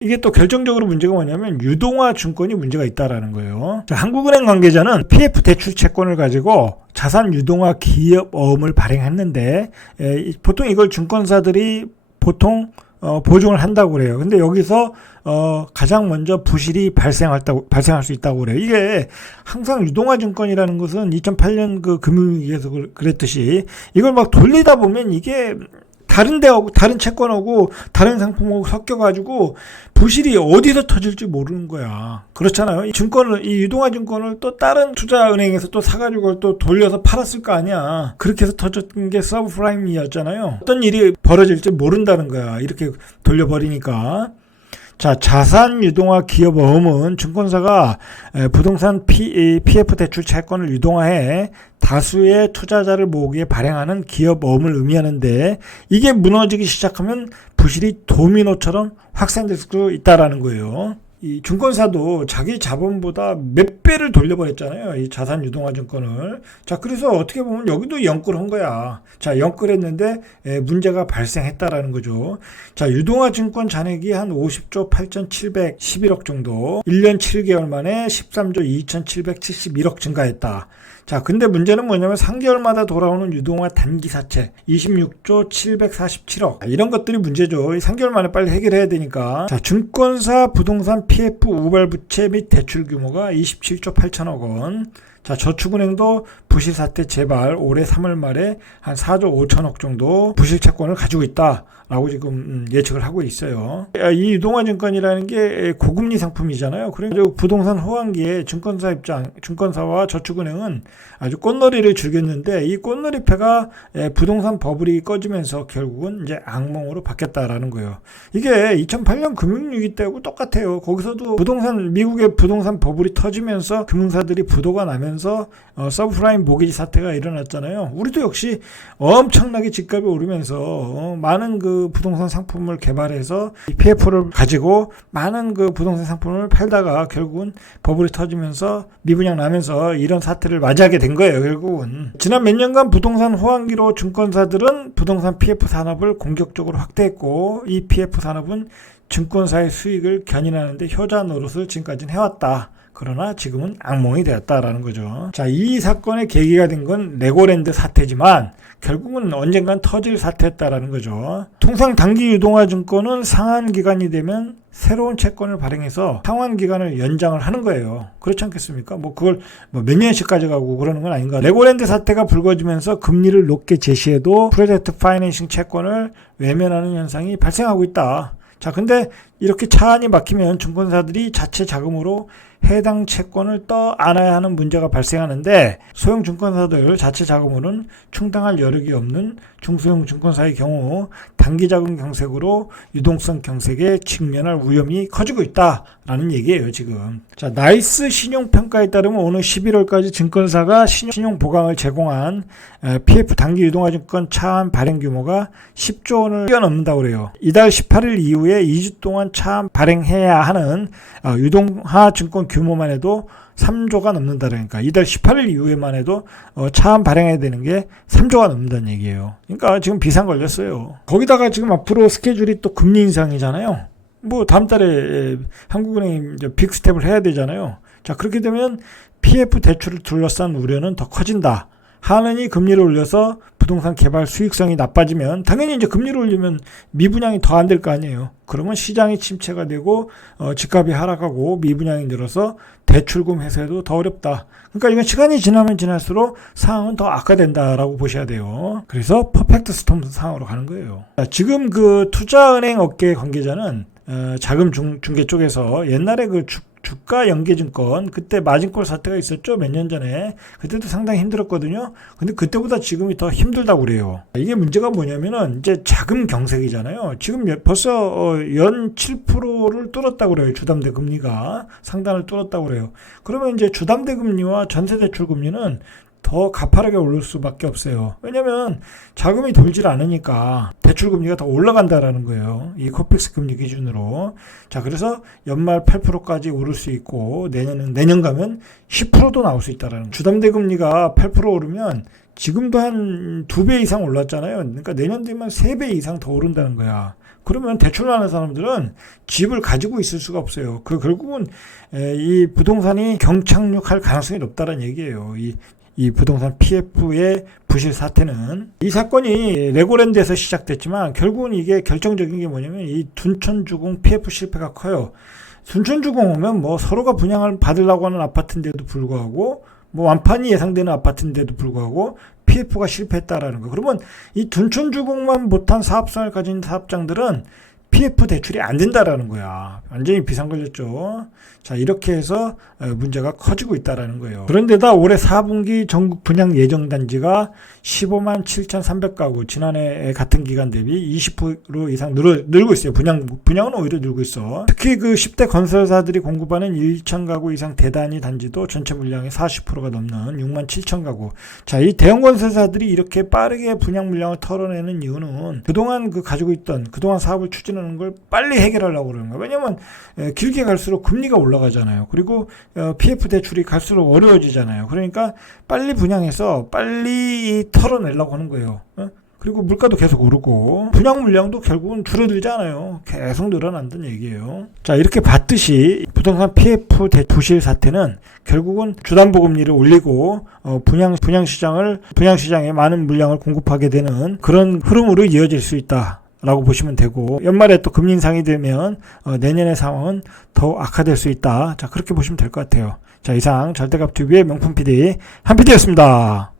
이게 또 결정적으로 문제가 뭐냐면 유동화 증권이 문제가 있다라는 거예요. 자, 한국은행 관계자는 PF 대출 채권을 가지고 자산 유동화 기업 어음을 발행했는데 보통 이걸 증권사들이 보통 보증을 한다고 그래요. 근데 여기서 가장 먼저 부실이 발생할 수 있다고 그래요. 이게 항상 유동화 증권이라는 것은 2008년 그 금융위기에서 그랬듯이 이걸 막 돌리다 보면 이게 다른 데하고 다른 채권하고 다른 상품하고 섞여가지고 부실이 어디서 터질지 모르는 거야. 그렇잖아요. 이 유동화 증권을 또 다른 투자은행에서 또 사가지고 그걸 또 돌려서 팔았을 거 아니야. 그렇게 해서 터졌던 게 서브프라임이었잖아요. 어떤 일이 벌어질지 모른다는 거야. 이렇게 돌려버리니까. 자, 자산 유동화 기업 어음은 증권사가 부동산 PF 대출 채권을 유동화해 다수의 투자자를 모으기에 발행하는 기업 어음을 의미하는데 이게 무너지기 시작하면 부실이 도미노처럼 확산될 수 있다라는 거예요. 이 증권사도 자기 자본보다 몇 배를 돌려버렸잖아요. 이 자산 유동화 증권을. 자, 그래서 어떻게 보면 여기도 영끌한 거야. 자, 영끌했는데 문제가 발생했다라는 거죠. 자, 유동화 증권 잔액이 한 50조 8,711억 정도, 1년 7개월 만에 13조 2,771억 증가했다. 자, 근데 문제는 뭐냐면 3개월마다 돌아오는 유동화 단기 사채 26조 747억. 이런 것들이 문제죠. 3개월 만에 빨리 해결해야 되니까. 자, 증권사 부동산 PF 우발 부채 및 대출 규모가 27조 8천억 원. 자, 저축은행도 부실 사태 재발 올해 3월 말에 한 4조 5천억 정도 부실 채권을 가지고 있다라고 지금 예측을 하고 있어요. 이 유동화 증권이라는 게 고금리 상품이잖아요. 그래서 부동산 호황기에 증권사와 저축은행은 아주 꽃놀이를 즐겼는데 이 꽃놀이패가 부동산 버블이 꺼지면서 결국은 이제 악몽으로 바뀌었다라는 거예요. 이게 2008년 금융위기 때하고 똑같아요. 거기서도 미국의 부동산 버블이 터지면서 금융사들이 부도가 나면서 서브프라임 모기지 사태가 일어났잖아요. 우리도 역시 엄청나게 집값이 오르면서 많은 그 부동산 상품을 개발해서 PF를 가지고 많은 그 부동산 상품을 팔다가 결국은 버블이 터지면서 미분양 나면서 이런 사태를 맞이하게 된 거예요. 결국은 지난 몇 년간 부동산 호황기로 증권사들은 부동산 PF 산업을 공격적으로 확대했고 이 PF 산업은 증권사의 수익을 견인하는 데 효자 노릇을 지금까지는 해왔다. 그러나 지금은 악몽이 되었다라는 거죠. 자, 이 사건의 계기가 된 건 레고랜드 사태지만 결국은 언젠간 터질 사태였다라는 거죠. 통상 단기 유동화 증권은 상환 기간이 되면 새로운 채권을 발행해서 상환 기간을 연장을 하는 거예요. 그렇지 않겠습니까? 그걸 몇 년씩 가져가고 그러는 건 아닌가. 레고랜드 사태가 불거지면서 금리를 높게 제시해도 프로젝트 파이낸싱 채권을 외면하는 현상이 발생하고 있다. 자, 근데 이렇게 차 안이 막히면 증권사들이 자체 자금으로 해당 채권을 떠 안아야 하는 문제가 발생하는데 소형 증권사들 자체 자금으로는 충당할 여력이 없는 중소형 증권사의 경우 단기 자금 경색으로 유동성 경색에 직면할 위험이 커지고 있다라는 얘기예요, 지금. 자, 나이스 신용평가에 따르면 오늘 11월까지 증권사가 신용 보강을 제공한 PF 단기 유동화 증권 차환 발행 규모가 10조 원을 뛰어넘는다고 그래요. 이달 18일 이후에 2주 동안 차환 발행해야 하는 유동화 증권 규모만 해도 3조가 넘는다. 그러니까 이달 18일 이후에만 해도 차환 발행해야 되는 게 3조가 넘는다는 얘기예요. 그러니까 지금 비상 걸렸어요. 거기다가 지금 앞으로 스케줄이 또 금리 인상이잖아요. 다음 달에 한국은행이 이제 빅스텝을 해야 되잖아요. 자, 그렇게 되면 PF 대출을 둘러싼 우려는 더 커진다. 하느니 금리를 올려서 부동산 개발 수익성이 나빠지면 당연히 이제 금리를 올리면 미분양이 더 안 될 거 아니에요. 그러면 시장이 침체가 되고 집값이 하락하고 미분양이 늘어서 대출금 회수도 더 어렵다. 그러니까 이건 시간이 지나면 지날수록 상황은 더 악화된다라고 보셔야 돼요. 그래서 퍼펙트 스톰 상황으로 가는 거예요. 자, 지금 그 투자은행 업계 관계자는 자금 중개 쪽에서 옛날에 그 주가 연계증권 그때 마진콜 사태가 있었죠. 몇 년 전에. 그때도 상당히 힘들었거든요. 근데 그때보다 지금이 더 힘들다고 그래요. 이게 문제가 뭐냐면은 이제 자금 경색이잖아요. 지금 벌써 연 7%를 뚫었다고 그래요. 주담대 금리가 상단을 뚫었다고 그래요. 그러면 이제 주담대 금리와 전세대출 금리는 더 가파르게 오를 수밖에 없어요. 왜냐면 자금이 돌질 않으니까 대출금리가 더 올라간다라는 거예요. 이 코픽스 금리 기준으로. 자, 그래서 연말 8%까지 오를 수 있고 내년 가면 10%도 나올 수 있다라는 거예요. 주담대 금리가 8% 오르면 지금도 한 2배 이상 올랐잖아요. 그러니까 내년 되면 3배 이상 더 오른다는 거야. 그러면 대출하는 사람들은 집을 가지고 있을 수가 없어요. 결국은 이 부동산이 경착륙할 가능성이 높다는 얘기예요. 이 부동산 PF의 부실 사태는, 이 사건이 레고랜드에서 시작됐지만 결국은 이게 결정적인 게 뭐냐면 이 둔촌주공 PF 실패가 커요. 둔촌주공 오면 뭐 서로가 분양을 받으려고 하는 아파트인데도 불구하고, 뭐 완판이 예상되는 아파트인데도 불구하고 PF가 실패했다라는 거. 그러면 이 둔촌주공만 못한 사업성을 가진 사업장들은 PF 대출이 안 된다라는 거야. 완전히 비상 걸렸죠. 자, 이렇게 해서 문제가 커지고 있다라는 거예요. 그런데다 올해 4분기 전국 분양 예정 단지가 15만 7,300가구, 지난해 같은 기간 대비 20% 이상 늘고 있어요. 분양은 오히려 늘고 있어. 특히 그 10대 건설사들이 공급하는 1,000가구 이상 대단위 단지도 전체 물량의 40%가 넘는 6만 7,000가구. 자, 이 대형 건설사들이 이렇게 빠르게 분양 물량을 털어내는 이유는 그동안 그동안 사업을 추진하는 걸 빨리 해결하려고 그러는 거예요. 왜냐면 길게 갈수록 금리가 올라가잖아요. 그리고 PF 대출이 갈수록 어려워지잖아요. 그러니까 빨리 분양해서 빨리 털어내려고 하는 거예요. 그리고 물가도 계속 오르고 분양 물량도 결국은 줄어들지 않아요. 계속 늘어난다는 얘기예요. 자, 이렇게 봤듯이 부동산 PF 부실 사태는 결국은 주담보금리를 올리고 분양 시장에 많은 물량을 공급하게 되는 그런 흐름으로 이어질 수 있다 라고 보시면 되고, 연말에 또 금리 인상이 되면 내년의 상황은 더 악화될 수 있다. 자, 그렇게 보시면 될 것 같아요. 자, 이상 절대값TV의 명품 PD 한 PD였습니다.